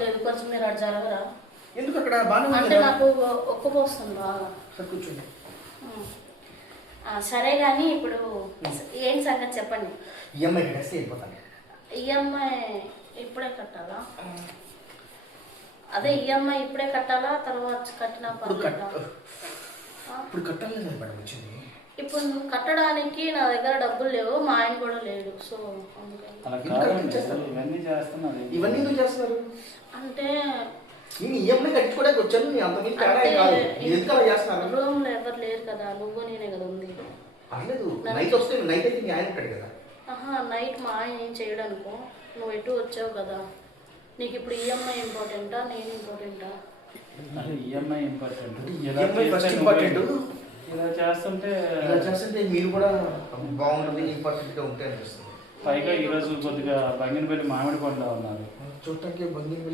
రావట్లేదు, కొంచెం మీరు అటు జరగరా? ఎందుకు అక్కడ బాగా అంటే నాకు ఒక్కపోస్తుంది బాగా. కూర్చోండి. సరే కానీ ఇప్పుడు ఏం సంగతి చెప్పండి. ఈఎంఐ కట్టేస్తే వెళ్ళిపోతాను. ఈఎంఐ ఇప్పుడే కట్టాలా? అదే ఈఎంఐ ఇప్పుడే కట్టాలా తర్వాత కట్టినా పర్లేదా? ఇప్పుడు కట్టాలి మేడం వచ్చింది. ఇప్పుడు కట్టడానికి నా దగ్గర డబ్బులు లేవు, మా ఆయన కూడా లేడు. సో ఇవన్నీ ఎందుకు చేస్తున్నారు అంటే నేను ఈఎంఐ కట్టుకోవడానికి వచ్చాను. అంత మీకు చేస్తున్నారు. రూమ్ లో ఎవరు లేరు కదా, నువ్వు నేనే కదా ఉంది. పర్లేదు, నైట్ వస్తే నైట్ అయితే మీ ఆయన ఉంటాడు కదా. నైట్ మా ఆయన ఏం చేయడానికో, నువ్వు ఎటు వచ్చావు కదా. నీకు ఇప్పుడు ఈఎంఐ ఇంపార్టెంటా నేను ఇంపార్టెంటా? EMI important. ఇలా చేస్తుంటే మీరు కూడా బాగుంటుంది, ఇంపార్టెంట్ గా ఉంటే అనిపిస్తుంది. పైగా ఈరోజు కొద్దిగా బంగినపల్లి మామిడి పండుగ ఉన్నారు. చూడటానికి బంగినపల్లి